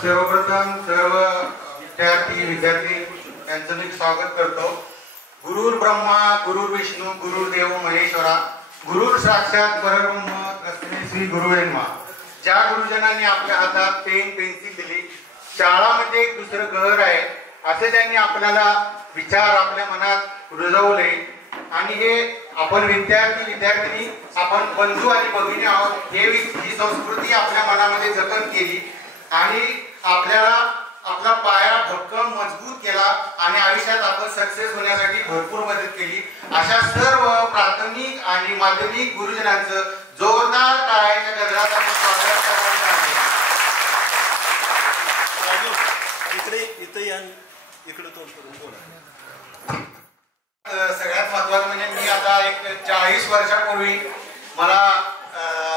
सर्वप्रथम सर्व विद्यार्थी यांचं मी स्वागत करतो. गुरुर ब्रह्मा गुरुर विष्णू गुरुर्देव महेश्वरा गुरुर साक्षात परब्रह्म तस्मै श्री गुरुवेन्मा. ज्या गुरुजनांनी आपल्या हातात पेन पेन्सिल दिली, शाळा म्हणजे एक दुसरं घर आहे असे त्यांनी आपल्याला विचार आपल्या मनात रुजवले आणि हे आपण विद्यार्थिनी आपण बंधू आणि भगिनी आहोत ही संस्कृती आपल्या मनामध्ये जतन केली आणि आपल्याला आपला पाया भक्कम मजबूत केला आणि आयुष्यात आपण सक्सेस होण्यासाठी भरपूर मदत केली. अशा सर्व प्राथमिक आणि माध्यमिक गुरुजनांचं जोरदार टाळ्यांच्या गजरात आपण स्वागत करणार आहे. सगळ्यात महत्वाचं म्हणजे मी आता एक 40 वर्षापूर्वी मला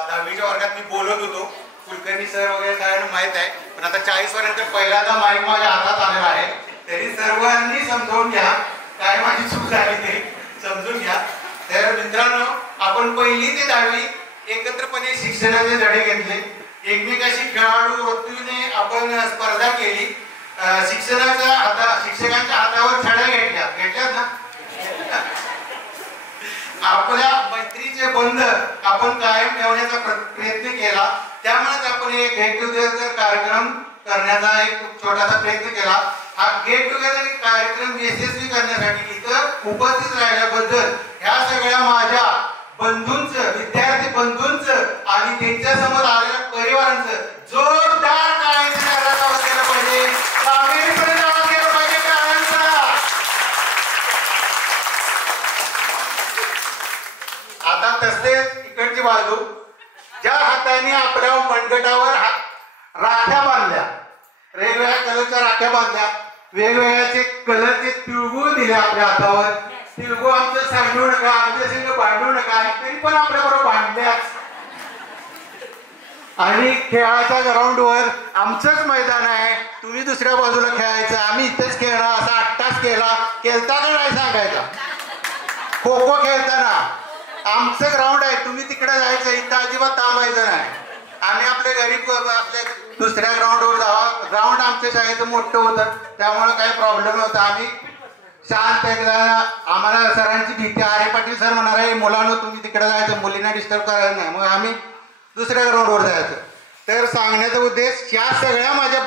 10वीच्या वर्गात मी बोलत होतो. कुलकर्णी सर वगैरे सगळ्यांना माहित आहे, पण आता 40 वर्षानंतर पहिल्यांदा माईक माझ्या हातात आलेला आहे. तरी सर्वांनी समजावून घ्या, काय माझी चूक झाली नाही समजून घ्या. तर मित्रांनो, आपण 1ली ते 10वी एकत्रपणे शिक्षणाचे धडे घेतले, एकमेकाशी खेळाडू वृत्तीने आपण स्पर्धा केली, शिक्षकांच्या हातावर छड्या घेतल्यात ना. आपल्या मैत्रीचे बंध आपण कायम ठेवण्याचा प्रयत्न केला. त्यामुळेच आपण एक गेट टुगेदर कार्यक्रम करण्याचा एक छोटासा प्रयत्न केला. हा गेट टुगेदर कार्यक्रम यशस्वी करण्यासाठी इथं उपस्थित राहिल्याबद्दल ह्या सगळ्या माझ्या बंधूंचं, विद्यार्थी बंधूंचं आणि त्यांच्या समोर आलेल्या परिवारांचं जोरदार टाळ्यांचा आवाज केला पाहिजे. कामेरीपर्यंत आवाज केला पाहिजे टाळ्यांचा. आता तसेच इकडची बाजू, ज्या हाताने आपल्या मनगटावर राख्या बांधल्या, वेगवेगळ्या कलरच्या राख्या बांधल्या, वेगवेगळ्याचे कलरचे तिळगुळ दिले आपल्या हातावर. तिळगुळ आमचं सांडू नका, आमच्या संग भांडू नका, तरी पण आपल्याबरोबर भांडल्याच. आणि खेळाच्या ग्राउंडवर आमचंच मैदान आहे, तुम्ही दुसऱ्या बाजूला खेळायचं, आम्ही इथेच खेळणार असा 8 तास केलता का नाही सांगायचा. खो खो खेळताना आमचं ग्राउंड आहे, तुम्ही तिकडे जायचं, इथं अजिबात थांबायचं नाही. आम्ही आपल्या गरीब आपल्या दुसऱ्या ग्राउंडवर जावा. ग्राउंड आमच्या शाळेचं मोठं होतं, त्यामुळे काही प्रॉब्लेम नव्हता. आम्ही शांत आम्हाला सरांची भीती, आरे पाटील सर म्हणणार आहे मुलांनो तुम्ही तिकडे जायचं, मुलींना डिस्टर्ब करायचं नाही, मग आम्ही दुसऱ्या ग्राउंडवर जायचं. तर सांगण्याचा उद्देश, या सगळ्या माझ्या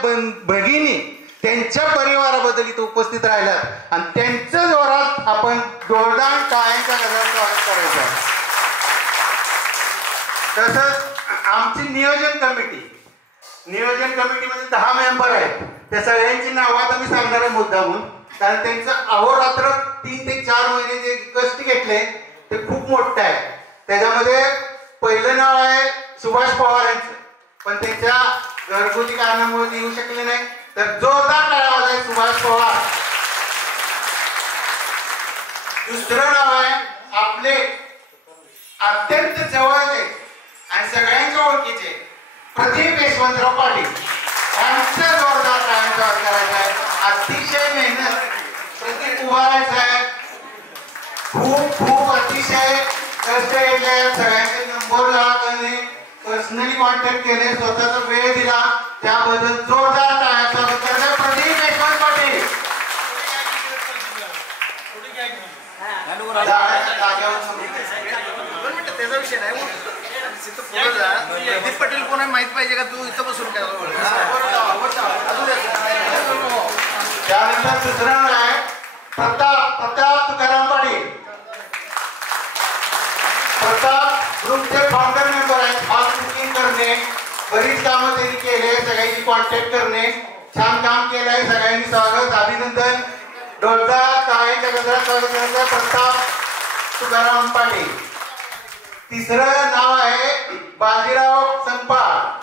भगिनी त्यांच्या परिवाराबद्दल इथं उपस्थित राहिल्यात आणि त्यांच्या जोरात आपण जोरदार टाळ्यांच्या गजरात स्वागत करायचं. तसंच आमची नियोजन कमिटीमध्ये 10 मेंबर आहेत. त्या सगळ्यांची नावं आता मी सांगणार आहे मुद्दामून, कारण त्यांचं अहोरात्र 3 ते 4 महिने जे कष्ट घेतले ते खूप मोठं आहे. त्याच्यामध्ये पहिलं नाव आहे सुभाष पवार यांचं, पण त्यांच्या घरगुती कारणामुळे ते येऊ शकले नाही. तर जोरदार टाळ्या वाजवा सुभाष पवार. दुसरं नाव आहे आपले अत्यंत जवळचे आणि सगळ्यांच्या ओळखीचे प्रदीप यशवंतराव पाटील. यांचं जोरदार टाळ्यांचा आवाज करायचा आहे. अतिशय मेहनत प्रदीप उभारायचा आहे, खूप अतिशय कष्ट घेतले, सगळ्यांचे नंबर लावा करणे, पर्सनली कॉन्टॅक्ट केले, स्वतःचा वेळ दिला, त्याबद्दल जोरदार टाळ्यांचा आवाज करायचा प्रदीप यशवंत पाटील. त्याचा विषय नाही, प्रदीप पाटील कोण आहे माहित पाहिजे का? तू इथं बसून काय त्यानंतर दुसरा आहे प्रताप तुकाराम पाटील. प्रताप ग्रुपचे फाउंडर मेंबर आहेत. हॉल बुकिंग करणे, बरीच कामं त्यांनी केले, सगळ्यांची कॉन्टॅक्ट करणे, छान काम केलंय. सगळ्यांनी स्वागत, अभिनंदन. जोरदार टाळ्यांच्या गजरात स्वागत करायचं प्रताप तुकाराम पाटील. तिसरं नाव आहे बाजीराव संपाळ.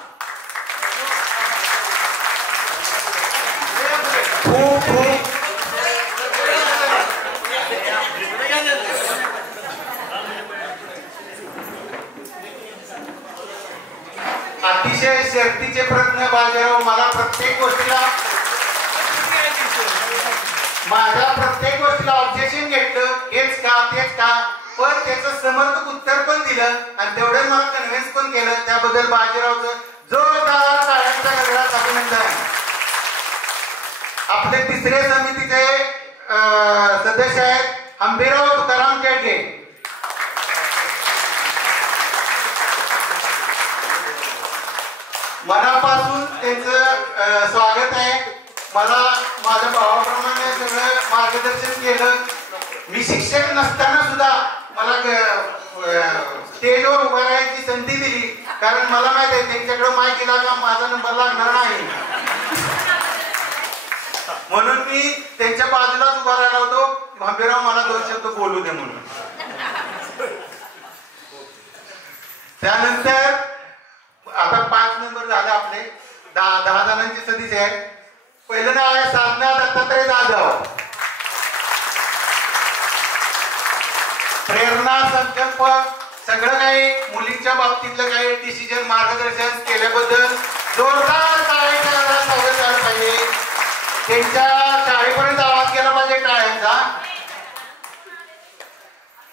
अतिशय शर्तीचे प्रयत्न बाजीराव. माझ्या प्रत्येक गोष्टीला ऑब्जेक्शन घेतलं, हेच का तेच का, पण त्याचं समर्थक उत्तर पण दिलं आणि तेवढंच मला कन्व्हिन्स पण केलं. त्याबद्दल बाजीरावचं जोरदार टाळ्यांच्या गजरात अभिनंदन. आपले तिसरे समितीचे सदस्य आहेत अंबिराव तुकाराम केळगे. मनापासून त्यांचं स्वागत आहे. मला माझ्या भावाप्रमाणे सगळं मार्गदर्शन केलं. मी शिक्षक नसताना सुद्धा मला स्टेजवर उभं राहायची संधी दिली, कारण मला माहित आहे त्यांच्याकडे माईक दिला का माझा नंबर लागणार नाही, म्हणून मी त्यांच्या बाजूलाच उभा राहिला होतो. भांबेराव मला 2 शब्द बोलू दे म्हणून. त्यानंतर आता 5 नंबर झाले आपले. 10 जणांची सदस्य आहे. पहिलं नाव आहे साधना दत्तात्रय जाधव. प्रेरणा, संकल्प, सगळं काही मुलींच्या बाबतीतलं काही डिसिजन मार्गदर्शन केल्याबद्दल जोरदार टाळ्यांचा स्वागत झालं पाहिजे. त्यांच्या शाळेपर्यंत आवाज केला पाहिजे टाळ्यांचा.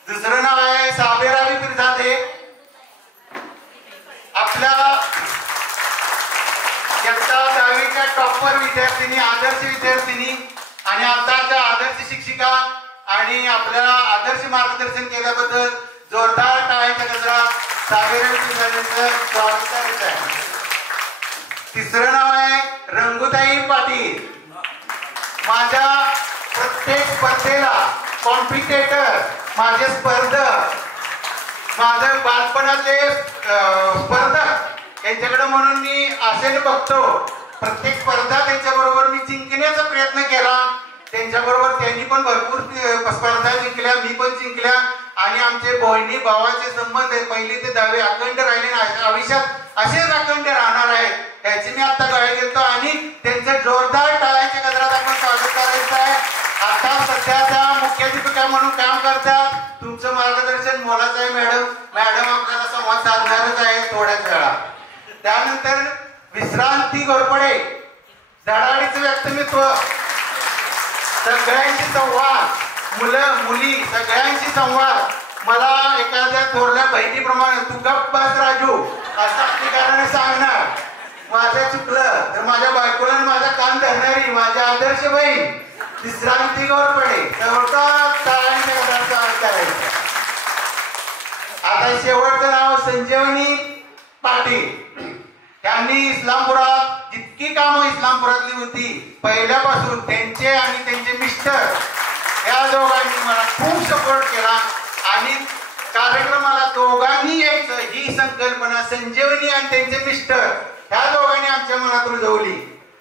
दुसरं नाव आहे साबेरावी पिरजादे. आपल्या इयत्ता 10वीच्या टॉपर विद्यार्थिनी, आदर्श विद्यार्थिनी आणि आताच्या आदर्श शिक्षिका आणि आपल्याला आदर्श मार्गदर्शन केल्याबद्दल जोरदार टाळ्यांच्या गजरात साबेरावी पिरजादेंचं स्वागत करायचं आहे. तिसरं नाव आहे रंगुताई पाटील. माझ्या प्रत्येक स्पर्धेला कॉम्पिटेटर, माझे स्पर्धक, माझं बालपणातले स्पर्धक यांच्याकडे म्हणून मी आशेने बघतो. प्रत्येक स्पर्धा त्यांच्याबरोबर मी जिंकण्याचा प्रयत्न केला. त्यांच्याबरोबर त्यांनी पण भरपूर स्पर्धा जिंकल्या, मी पण जिंकल्या आणि आमचे बहिणी भावाचे संबंध पहिली ते 10वी अखंड राहिले, आयुष्यात असेच अखंड राहणार आहेत याची मी आता ग्वाही देतो आणि त्यांचं जोरदार टाळ्यांच्या गजरात आपण स्वागत करायचं आहे. आता सध्याच्या मुख्याध्यापिका म्हणून काम करतात. तुमचं मार्गदर्शन मोलाचं आहे मॅडम. मॅडम आपल्याला संवाद साधणारच आहे थोड्याच वेळा. त्यानंतर विश्रांती घोरपडे. धडाडीचं व्यक्तिमत्व, सगळ्यांशी संवाद, मुलं मुली सगळ्यांशी संवाद. मला एखाद्या थोरल्या बहिणीप्रमाणे तू गप्प बस राजू असं अधिकाराने सांगणार. माझं चुकलं तर माझ्या बायकोला माझा कान धरणारी माझी आदर्श बहीण विश्रांती घोरपडे. करायचं. आता शेवटचं नाव संजीवनी पाटील. त्यांनी इस्लामपुरात जितकी कामं इस्लामपुरातली होती पहिल्यापासून त्यांचे आणि त्यांचे मिस्टर या दोघांनी मला खूप सपोर्ट केला आणि कार्यक्रमाला दोघांनी यायचं ही संकल्पना संजीवनी आणि त्यांचे मिस्टर ह्या दोघांनी आमच्या मनात रुजवली.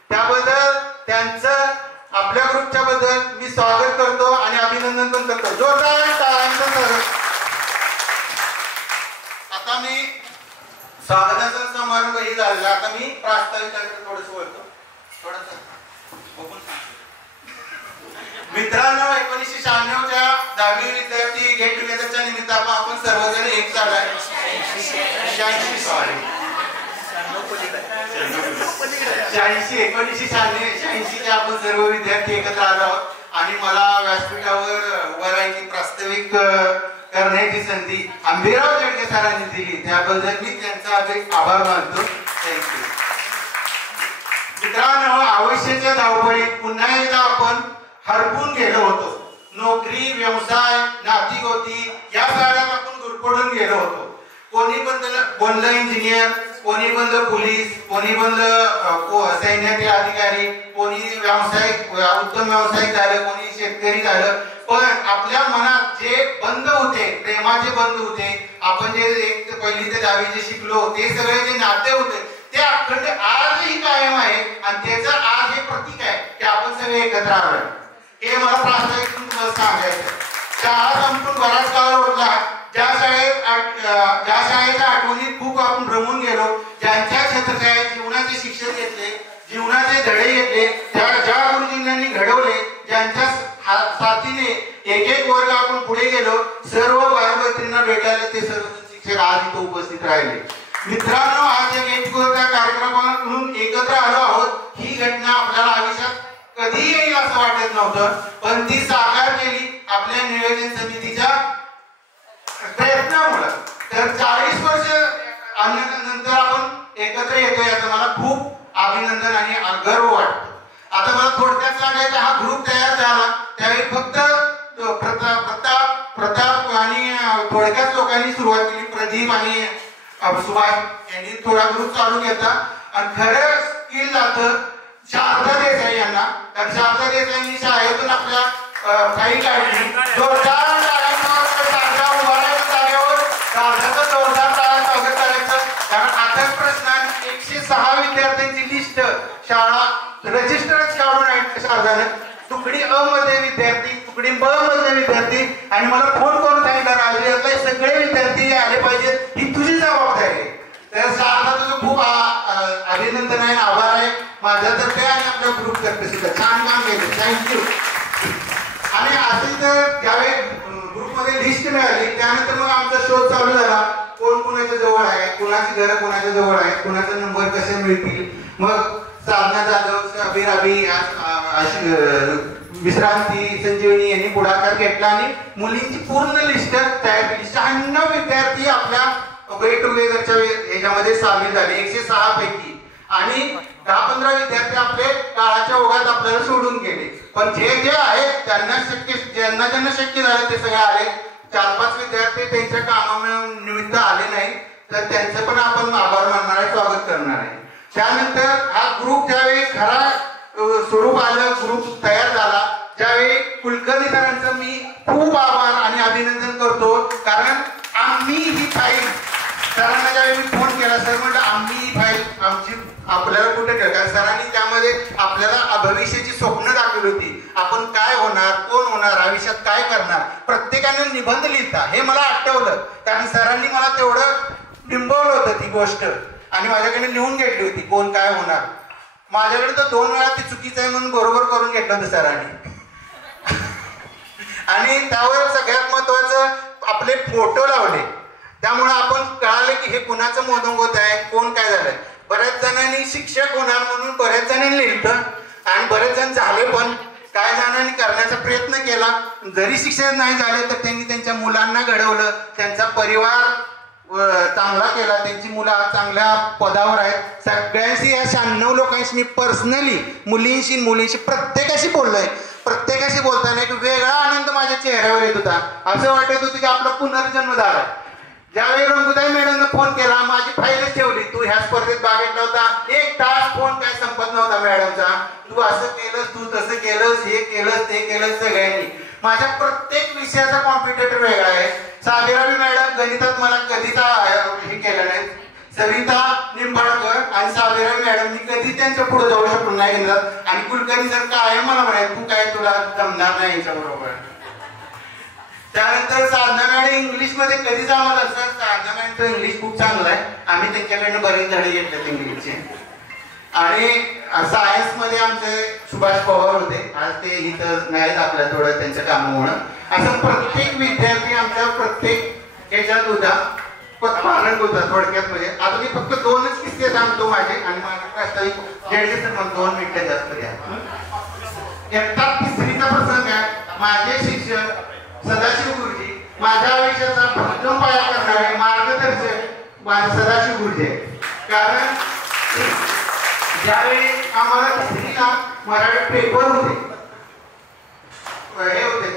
त्याबद्दल त्यांचं आपल्या ग्रुपच्या बद्दल मी स्वागत करतो आणि अभिनंदन पण करतो. जोरदार टाळ्यांचं स्वागत. आता मी स्वागताचा समारंभ ही झालेला. आता मी प्रास्ताविक थोडस बोलतो. मित्रांनो, 1996च्या 10वी विद्यार्थी गेट टुगेदरच्या निमित्तानं आपण सर्वजण एक झालाय. 1986 आपण सर्व विद्यार्थी एकत्र आलो आहोत आणि मला व्यासपीठावर उभं राहायची प्रास्ताविक करण्याची संधी अंबिराव केळगे सरांनी दिली. त्याबद्दल मी त्यांचा आभार मानतो. थँक्यू. मित्रांनो, आयुष्याच्या धावपळीत पुन्हा एकदा आपण हरपून गेलो होतो. नोकरी, व्यवसाय, नातीगोती या सगळ्यात आपण गुरफटून गेलो होतो. कोणी बनलं इंजिनियर, कोणी बनलं पोलीस, कोणी बनलं सैन्यातील अधिकारी, कोणी व्यावसायिक उत्तम व्यावसायिक झालं, कोणी शेतकरी झालं. पण आपल्या मनात जे बंद होते, प्रेमाचे बंद होते, आपण जे पहिली ते 10वी जे शिकलो ते सगळे जे नाते होते ते अखंड आजही कायम आहे आणि त्याचं आज हे प्रतीक आहे की आपण सगळे एकत्र आलोय. हे मला प्रास्ताविक तुम्हाला सांगायचं. शाळा संपून बराच काळ उरला. ज्या शाळेच्या आठवणीत खूप आपण रमून गेलो, ज्यांच्या छत्रछायात जीवनाचे शिक्षण घेतले, जीवनाचे धडे घेतले, ज्या गुरुजींनी घडवले, ज्यांच्या साथीने एक एक वर्ग आपण पुढे गेलो, सर्व बालमैत्रींना भेटायला ते सर्व शिक्षक आज इथं उपस्थित राहिले. मित्रांनो, आज या गेट टुगेदरच्या कार्यक्रमातून एकत्र आलो आहोत. ही घटना आपल्याला आयुष्यात कधी येईल असं वाटत नव्हतं, पण ती साकार केली आपल्या नियोजन समितीच्या प्रयत्नामुळे. तर 40 वर्ष नंतर आपण एकत्र येतो याचं मला खूप अभिनंदन आणि गर्व वाटतो. आता मला थोडक्यात सांगायचं, हा ग्रुप तयार झाला त्यावेळी फक्त प्रताप आणि थोडक्याच लोकांनी सुरुवात केली. प्रदीप आणि सुभाष यांनी थोडा ग्रुप चालू घेतला आणि खरं स्किल जातं शारदा देसाई यांना. कारण शारदा देसाईंनी शाळेतून आपल्या फाईल काढली. जोरदार शारदा उभारायचं जागेवर शारदाचं जोरदार स्वागत करायचं. कारण आताच प्रश्न 106 विद्यार्थ्यांची लिस्ट शाळा रजिस्टरच काढून आहे शारदाने. तुकडी अ मध्ये विद्यार्थी, तुकडी ब मध्ये विद्यार्थी आणि मला फोन करून सांगितलं राजूयातले सगळे विद्यार्थी आले पाहिजेत, ही तुझी जबाबदारी आहे. तर शारदा तुझं खूप अभिनंदन आहे, आभार आहे माझ्यातर्फे आणि आपल्या ग्रुपतर्फे सुद्धा. छान काम केलं, थँक्यू. आणि असे तर ज्यावेळी ग्रुपमध्ये लिस्ट मिळाली त्यानंतर मग आमचा शोध चालू झाला. कोण कोणाच्या जवळ आहे, कोणाची घरं कोणाच्या जवळ आहे, कोणाचा नंबर कसे मिळतील. मग साधना जाधव, अबीर अबी, विश्रांती, संजीवनी यांनी पुढाकार घेतला आणि मुलींची पूर्ण लिस्ट तयार केली. 96 विद्यार्थी आपल्या गेट टुगेदरच्या याच्यामध्ये सामील झाले 106 पैकी. आणि 10-15 विद्यार्थी आपले काळाच्या ओघात आपल्याला सोडून गेले. पण जे जे आहेत त्यांना ज्यांना शक्य झालं ते सगळे आले. 4-5 विद्यार्थी त्यांच्या कामानिमित्त आले नाही, तर त्यांचं पण आपण आभार मानणार आहे, स्वागत करणार आहे. त्यानंतर हा ग्रुप ज्यावेळी खरा स्वरूप आलं, ग्रुप तयार झाला, ज्यावेळी कुलकर्णी सरांचं मी खूप आभार आणि अभिनंदन करतो. कारण आम्ही ही फाईल सरांना ज्यावेळी मी फोन केला, सर म्हटलं आम्ही ही फाईल आमची आपल्याला कुठे ठेवतात. सरांनी त्यामध्ये आपल्याला भविष्याची स्वप्न दाखवली होती. आपण काय होणार, कोण होणार, आयुष्यात काय करणार, प्रत्येकाने निबंध लिहिता हे मला आठवलं. कारण सरांनी मला तेवढं बिंबवलं होतं ती गोष्ट आणि माझ्याकडे लिहून घेतली होती कोण काय होणार. माझ्याकडे तर 2 वेळा ती चुकीचं आहे म्हणून बरोबर करून घेतलं होतं सरांनी. आणि त्यावर सगळ्यात महत्वाचं आपले फोटो लावले. त्यामुळे आपण कळालं की हे कुणाचं मोदंगोत आहे, कोण काय झालंय. बऱ्याच जणांनी शिक्षक होणार म्हणून बऱ्याच जणांनी लिहिलं आणि बरेच जण झाले, पण काय जणांनी करण्याचा प्रयत्न केला. जरी शिक्षक नाही झाले तर त्यांनी त्यांच्या मुलांना घडवलं, त्यांचा परिवार चांगला केला, त्यांची मुलं आज चांगल्या पदावर आहेत. सगळ्यांशी या 96 लोकांशी मी पर्सनली मुलींशी प्रत्येकाशी बोललोय. प्रत्येकाशी बोलताना एक वेगळा आनंद माझ्या चेहऱ्यावर येत होता. असं वाटत होतं की आपला पुनर्जन्म झाला. ज्यावेळी रंगुताई मॅडमने फोन केला, माझी फाईलच ठेवली, तू ह्या स्पर्धेत भाग घेतला होता, 1 तास फोन काय संपत नव्हता मॅडमचा. तू असं केलंस, तू तसं केलंस, हे केलंस, ते केलंस. सगळ्यांनी माझ्या प्रत्येक विषयाचा कॉम्पिटेटर वेगळा आहे. साबिराबी मॅडम गणितात मला कधीच हे केलं नाही. सविता निंबाळकर आणि साबिराबी मॅडम मी कधी त्यांच्या पुढे जाऊ शकलो नाही गणितात. आणि कुलकर्णी सर काय मला म्हणाय, तू काय तुला जमणार नाही यांच्या बरोबर. त्यानंतर साधना मॅडम इंग्लिशमध्ये कधीच आम्हाला सर साधना मॅडमचं इंग्लिश खूप चांगलं आहे, आम्ही त्यांच्याकडनं बरेच धडे घेतलेत इंग्लिशचे. आणि सायन्समध्ये आमचे सुभाष पवार होते, आज ते इथं नाहीत आपल्या थोडं त्यांच्या कामामुळं. असं प्रत्येक विद्यार्थी आमच्या प्रत्येक ह्याच्यात होता, पालन होता. थोडक्यात म्हणजे आता मी फक्त 2च किस्से सांगतो माझे आणि माझे प्रास्ताविक जेडे मग 2 मिनिटं जास्त द्या. एकटा 3रीचा प्रसंग आहे. माझे शिक्षक सदाशिव गुरुजी, माझ्या आयुष्याचा भक्कम पाया करणारे मार्गदर्शक माझे सदाशिव गुरुजी. कारण ज्यावेळी आम्हाला 3रीला मराठी पेपर होते,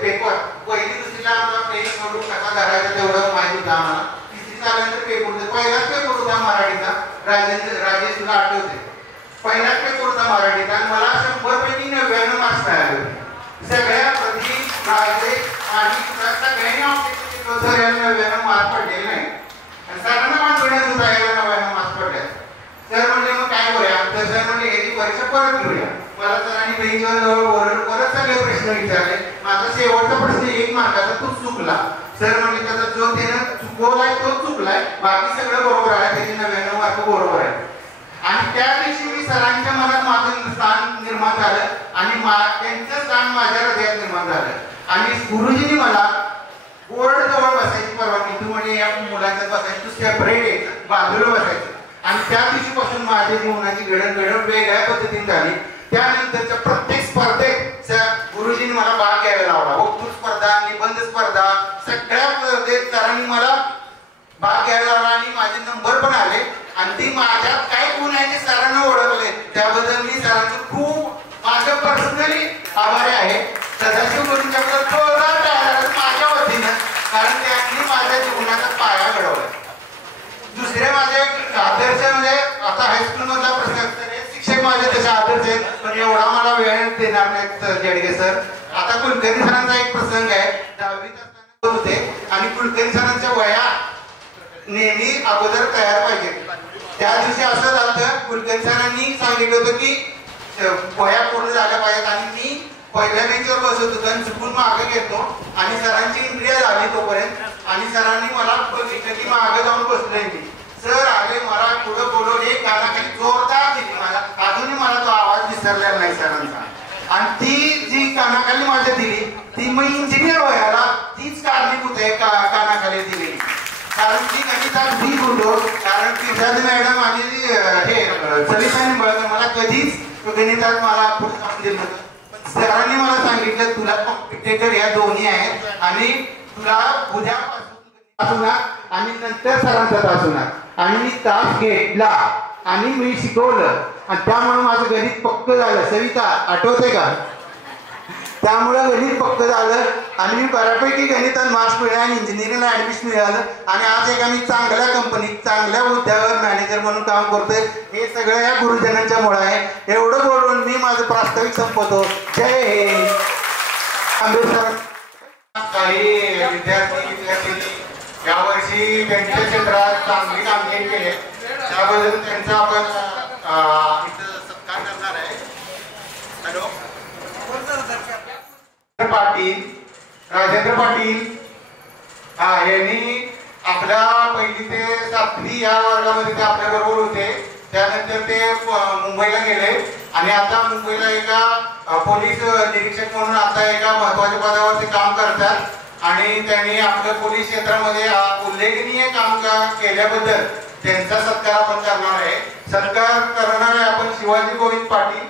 पेपर 1ली-2रीला आमचा पेज करून कसा करायचा तेवढं माहिती होतं आम्हाला. 3रीचा आल्यानंतर पेपर होते. पहिलाच पेपर होता मराठीचा, राजेश तुला आठवते, पहिलाच पेपर होता मराठीचा आणि मला 100 पैकी 99 मार्क्स मिळाले. सगळ्या प्रति आणि सगळ्यांनी सर यांना 99 मार्क्स पडलेले नाही. सरांना कॉन्फिडन्स होता याला 99 मार्क्स पडले. सर म्हणजे मग काय करूया, तर सर म्हणजे याची परीक्षा परत घेऊया. मला सरांनी बेंचवर परत सगळे प्रश्न विचारले. माझा शेवटचा प्रश्न 1 मार्काचा तू चुकला. सर म्हणजे त्याचा जो त्यानं चुकवलाय तो चुकलाय, बाकी सगळं बरोबर आहे, त्याचे 99 मार्क बरोबर आहे. आणि त्या दिवशी मी सरांच्या मनात माझं स्थान निर्माण झालं आणि त्यांचं स्थान माझ्या हृदयात निर्माण झालं. आणि गुरुजींनी मला बोर्ड जवळ बसायची परवानगी, तू म्हणजे या मुलांच्यात बसायची, तू सेपरेट आहे, बाजूला बसायचं. आणि त्या दिवशीपासून माझ्या जीवनाची घडण वेगळ्या पद्धतीने झाली. त्यानंतरच्या प्रत्येक स्पर्धेत गुरुजींनी मला भाग घ्यायला लावला. वक्तृत्व स्पर्धा, निबंध स्पर्धा, सगळ्या स्पर्धेत सरांनी मला भाग घ्यायला लावला आणि माझे नंबर पण आले. आणि ती माझ्यात काय गुण आहे ते सरांना ओळखले. त्याबद्दल मी सरांचं खूप माझं पर्सनली आभारी आहे सदाशिव गुरुंच्याबद्दल थोडा माझ्या वतीनं, कारण त्यांनी माझ्या जीवनाचा पाया घडवला. दुसरे माझे आदर्श म्हणजे आता हायस्कूल मधला प्रसंग, शिक्षक माझे तसे आदर्श आहेत, पण एवढा मला वेळ देणार नाहीत जेडगे सर. आता कुलकर्णी सरांचा एक प्रसंग आहे. 10वीत असताना होते आणि कुलकर्णी सरांच्या वया नेहमी अगोदर तयार पाहिजे. त्या दिवशी असं झालं, कुलकर्णी सरांनी सांगितलं होतं की वया पूर्ण झाल्या पाहिजेत आणि मी पहिल्या बेंचवर बसत होतो आणि चुकून मागे घेतो आणि सरांची इंद्रिया झाली तोपर्यंत आणि सरांनी मला बघितलं की मागे जाऊन बसलोय मी. सर आले, मला पुढं बोलवलं, एक कानाखाली जोरदार दिली मला. अजूनही मला तो आवाज विसरलेला नाही सरांचा. आणि ती जी कानाखाली माझ्या दिली ती मग इंजिनियर व्हायला तीच कारणीभूत आहे कानाखाली दिली. कारण ती गणितात मी बोलतो, कारण पिशाजी मॅडम आणि हे सलिता निंबाळकर मला कधीच गणितात मला पुढे जाऊन दिलं नव्हतं. सरांनी मला सांगितलं तुला कॉम्पिटेटर या दोन्ही आहेत आणि तुला उद्यापासून आणि नंतर सरांचा तास होणार आणि मी तास घेतला आणि मी शिकवलं आणि त्यामुळे माझं गणित पक्क झालं. सविता आठवते का? त्यामुळं गणित पक्क झालं आणि मी बऱ्यापैकी गणितात मार्क्स मिळाले आणि इंजिनिअरिंगला ऍडमिशन मिळालं आणि आज एका मी चांगल्या कंपनीत चांगल्या हुद्द्यावर मॅनेजर म्हणून काम करतोय. हे सगळं या गुरुजनांच्या मुळे आहे. एवढं बोलून मी माझं प्रास्ताविक संपवतो. जय हिंद. आंबेडकर. काही विद्यार्थी यावर्षी त्यांच्या क्षेत्रात चांगली कामगिरी केली, त्याबद्दल त्यांचा आपण सत्कार करणार आहे. हॅलो, पाटील, राजेंद्र पाटील यांनी आपल्या 1ली ते 7वी या वर्गामध्ये ते आपल्या बरोबर होते. त्यानंतर ते मुंबईला गेले आणि आता मुंबईला एका पोलीस निरीक्षक म्हणून आता एका महत्वाच्या पदावर ते काम करतात आणि त्यांनी आपल्या पोलीस क्षेत्रामध्ये उल्लेखनीय काम केल्याबद्दल त्यांचा सत्कार आपण करणार आहे. सत्कार करणार आहे आपण शिवाजी गोविंद पाटील.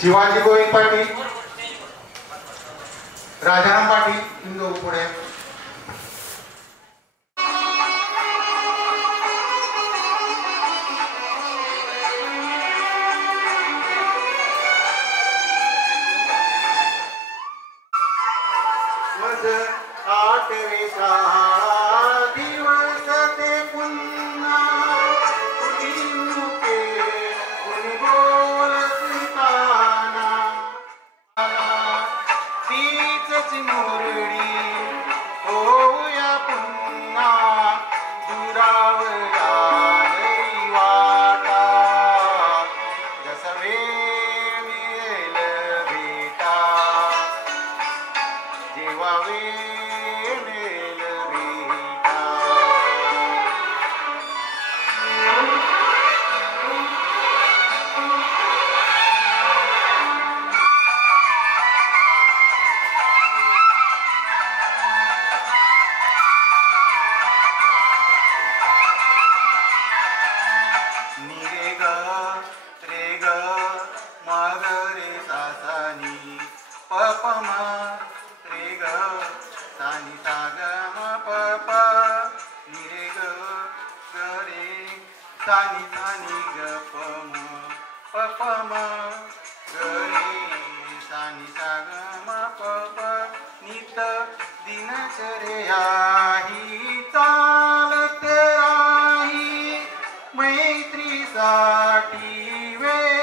शिवाजी गोविंद पाटील, राजाराम पाटील, तुम्ही पुढे. मैत्रीसाठी वे